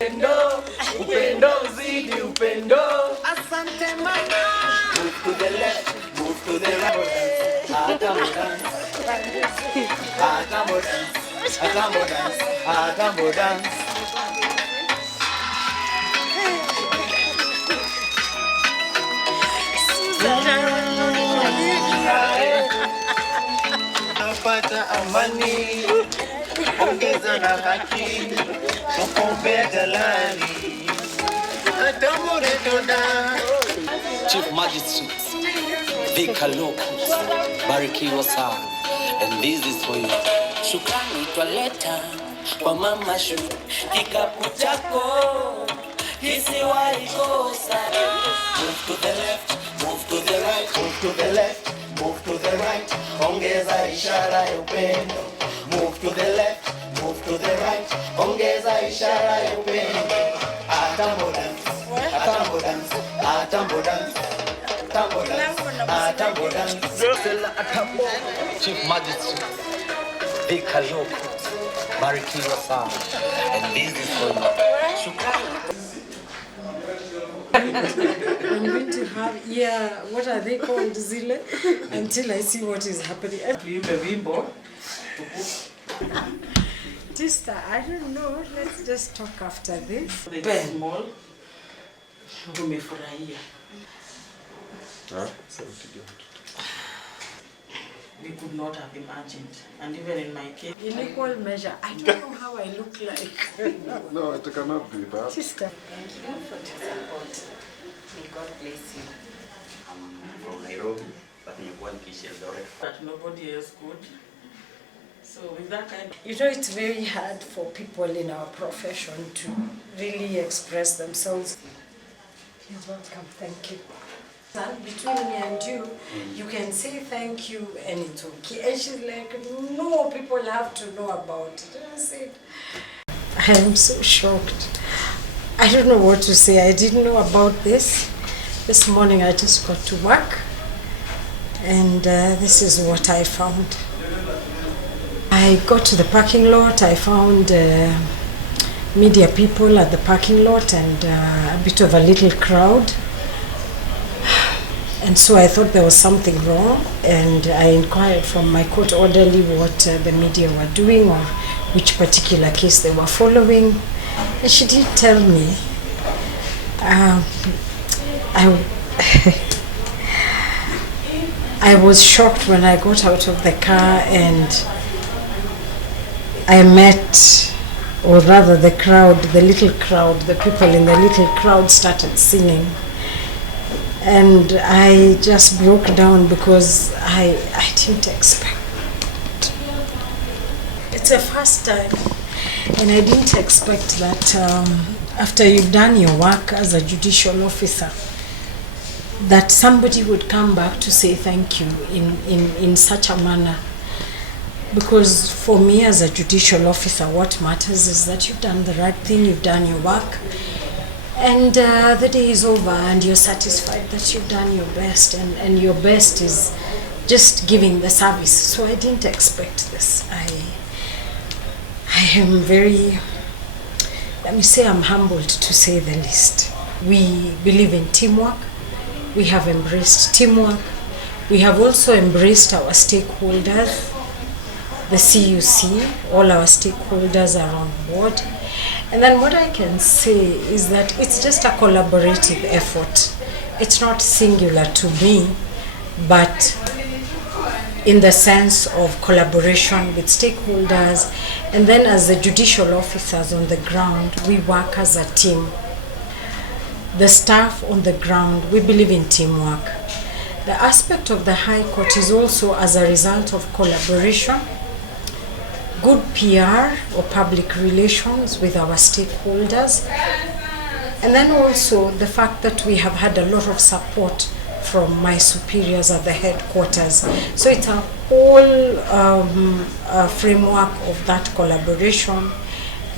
Wendo, upendo zidi upendo. Asante mama. Move to the left, move to the right. Atambo dance, atambo dance, atambo dance, atambo dance. Napata amani, ongeza na haki, tukombe galani. Atambo retonda. Chief Magistrate, Thika locals, barikiwa sana, and this is for you. Shukrani twaleta kwa mama shu, kikapu chako kisiwahi kosa. Move to the left, move to the right, move to the left, move to the right. Ongeza ishara ya upendo. Move to the left, move to the right. Ongeza ishara ya upendo. Atambo dance, atambo dance, atambo dance. Chief Magistrate, Thika locals, barikiwa sana, and this is for you. I'm going to have, what are they called, Zile? Until I see what is happening. Sister, I don't know. Let's just talk after this. The small, tumefurahia. We could not have imagined, and even in my case. In equal measure, I don't know how I look like. No, it cannot be that. Sister. Thank you for the support. May God bless you. I'm from Nairobi, but But nobody else could. So with that kind of... You know, it's very hard for people in our profession to really express themselves. You're welcome, thank you. Between me and you, you can say thank you and it's okay. And she's like, no, people have to know about it. And I said, I am so shocked. I don't know what to say. I didn't know about this. This morning I just got to work and this is what I found. I got to the parking lot, I found media people at the parking lot and a bit of a little crowd. And so I thought there was something wrong and I inquired from my court orderly what the media were doing or which particular case they were following. And she did tell me. I was shocked when I got out of the car and I met, or rather the crowd, the little crowd, the people in the little crowd started singing. And I just broke down because I didn't expect it. It's a first time and I didn't expect that after you've done your work as a judicial officer, that somebody would come back to say thank you in such a manner. Because for me as a judicial officer, what matters is that you've done the right thing, you've done your work, and the day is over and you're satisfied that you've done your best, and your best is just giving the service. So I didn't expect this. I am very, let me say I'm humbled to say the least. We believe in teamwork. We have embraced teamwork. We have also embraced our stakeholders. The CUC, all our stakeholders are on board. And then what I can say is that it's just a collaborative effort. It's not singular to me, but in the sense of collaboration with stakeholders. And then as the judicial officers on the ground, we work as a team. The staff on the ground, we believe in teamwork. The aspect of the High Court is also as a result of collaboration, good PR or public relations with our stakeholders, and then also the fact that we have had a lot of support from my superiors at the headquarters. So it's a whole framework of that collaboration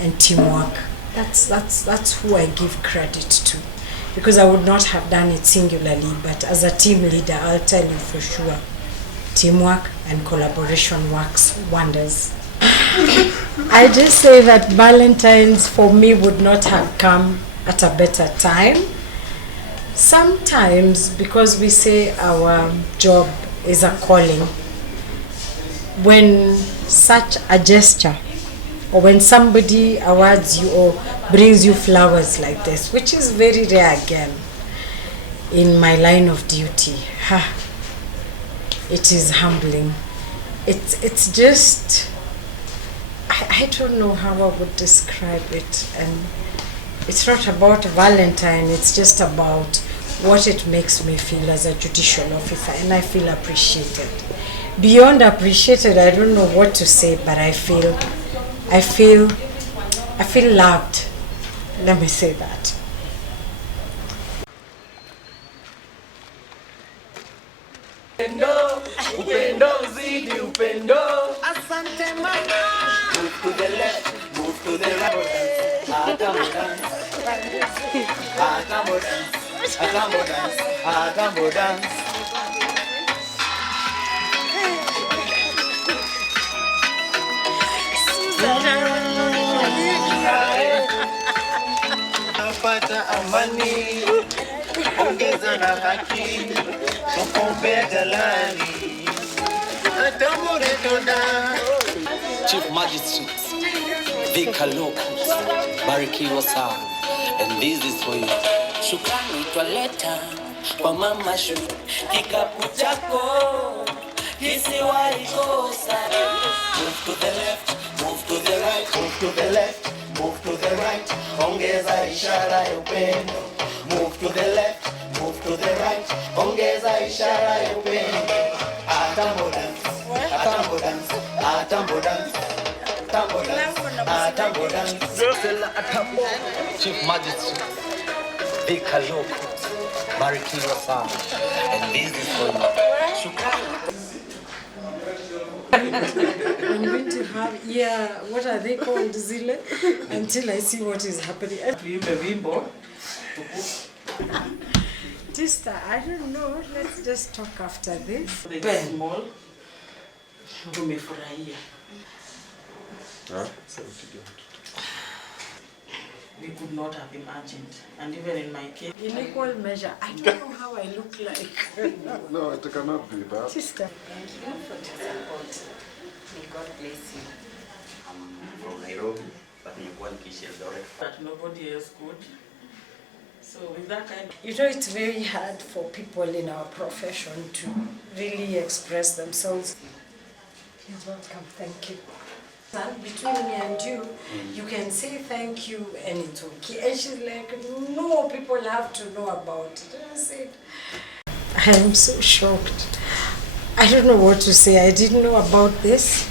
and teamwork. That's who I give credit to, because I would not have done it singularly, but as a team leader, I'll tell you for sure, teamwork and collaboration works wonders. I just say that Valentine's for me would not have come at a better time. Sometimes, because we say our job is a calling, when such a gesture or when somebody awards you or brings you flowers like this, which is very rare again in my line of duty, it is humbling. It's just, I don't know how I would describe it. And it's not about Valentine, it's just about what it makes me feel as a judicial officer, and I feel appreciated. Beyond appreciated, I don't know what to say, but I feel loved. Let me say that. Upendo, upendo, zidi upendo. Asante mama. Move to the left, move to the right. Agambo dance. Agambo dance. Agambo dance. Agambo dance. Napata amani, ongeza na haki, tukombe jalali, atambure toda. Chief Magistrate, Thika Locals, barikiwa sana, and this is for you. Shukrani twaleta kwa mama shu, kikapu chako kisiwahi kosa. Move to the left, move to the right, move to the left, move to the right, ongeza ishara ya upendo. Move to the left, move to the right, ongeza ishara ya upendo. Atambo dance, atambo dance, atambo dance, atambo dance, atambo dance. Chief Magistrate, Thika Locals, barikiwa sana, and this is for you. Shukrani. I'm going to have, what are they called, Zile? Until I see what is happening. Sister, I don't know. Let's just talk after this. The small, umefurahia. We could not have imagined, and even in my case. In equal measure, I don't know how I look like. No, it cannot be that. Sister. Thank you for the support. May God bless you. I'm from Nairobi, but nilikuwa nikiishi Eldoret. That nobody else could. So with that kind of... You know, it's very hard for people in our profession to really express themselves. You're welcome, thank you. And between me and you can say thank you and it's okay. And she's like, no, people have to know about it. And I said, I am so shocked. I don't know what to say. I didn't know about this.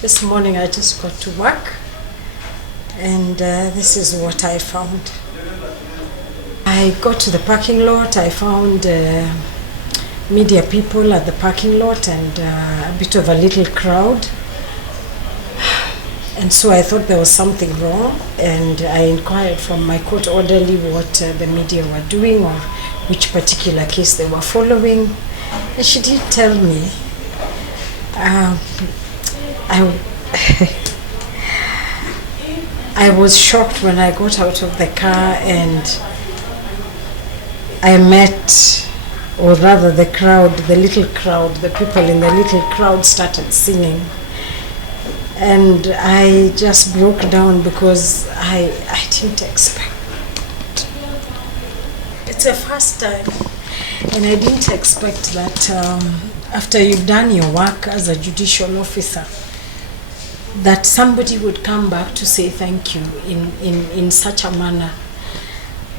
This morning I just got to work and this is what I found. I got to the parking lot. I found media people at the parking lot and a bit of a little crowd. And so I thought there was something wrong, and I inquired from my court orderly what the media were doing or which particular case they were following, and she did tell me. I was shocked when I got out of the car and I met, or rather the crowd, the little crowd, the people in the little crowd started singing. And I just broke down because I didn't expect it. It's a first time, and I didn't expect that after you've done your work as a judicial officer, that somebody would come back to say thank you in such a manner.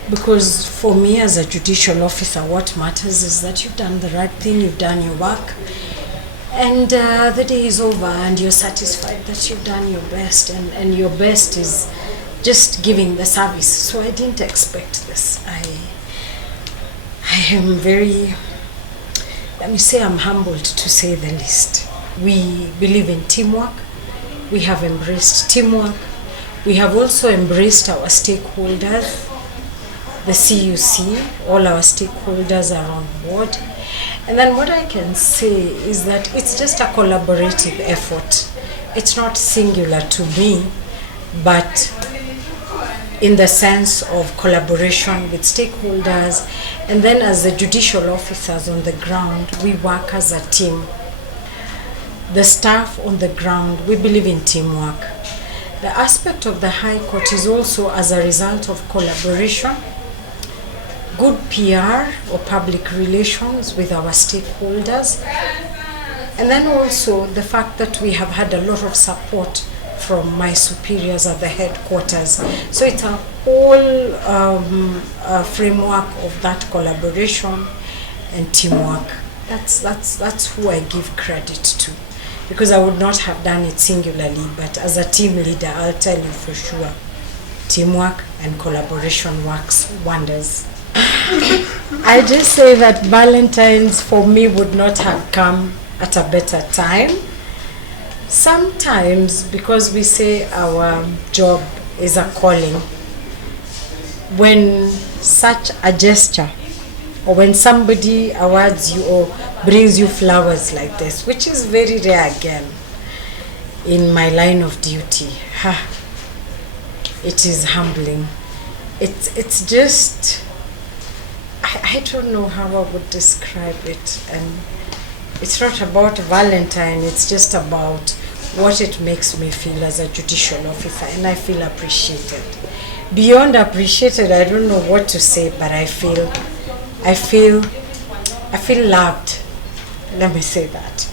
Because for me as a judicial officer, what matters is that you've done the right thing, you've done your work, and the day is over and you're satisfied that you've done your best, and your best is just giving the service. So I didn't expect this. I am very, let me say I'm humbled to say the least. We believe in teamwork. We have embraced teamwork. We have also embraced our stakeholders. The CUC, all our stakeholders are on board. And then what I can say is that it's just a collaborative effort it's not singular to me, but in the sense of collaboration with stakeholders, and then as the judicial officers on the ground, we work as a team. The staff on the ground, we believe in teamwork. The aspect of the High Court is also as a result of collaboration, good PR or public relations with our stakeholders, and then also the fact that we have had a lot of support from my superiors at the headquarters. So it's a whole framework of that collaboration and teamwork. That's who I give credit to, because I would not have done it singularly, but as a team leader, I'll tell you for sure, teamwork and collaboration works wonders. I just say that Valentine's for me would not have come at a better time. Sometimes, because we say our job is a calling, when such a gesture, or when somebody awards you or brings you flowers like this, which is very rare again in my line of duty, it is humbling. It's just, I don't know how I would describe it, and it's not about Valentine, it's just about what it makes me feel as a judicial officer, and I feel appreciated. Beyond appreciated, I don't know what to say, but I feel loved. Let me say that.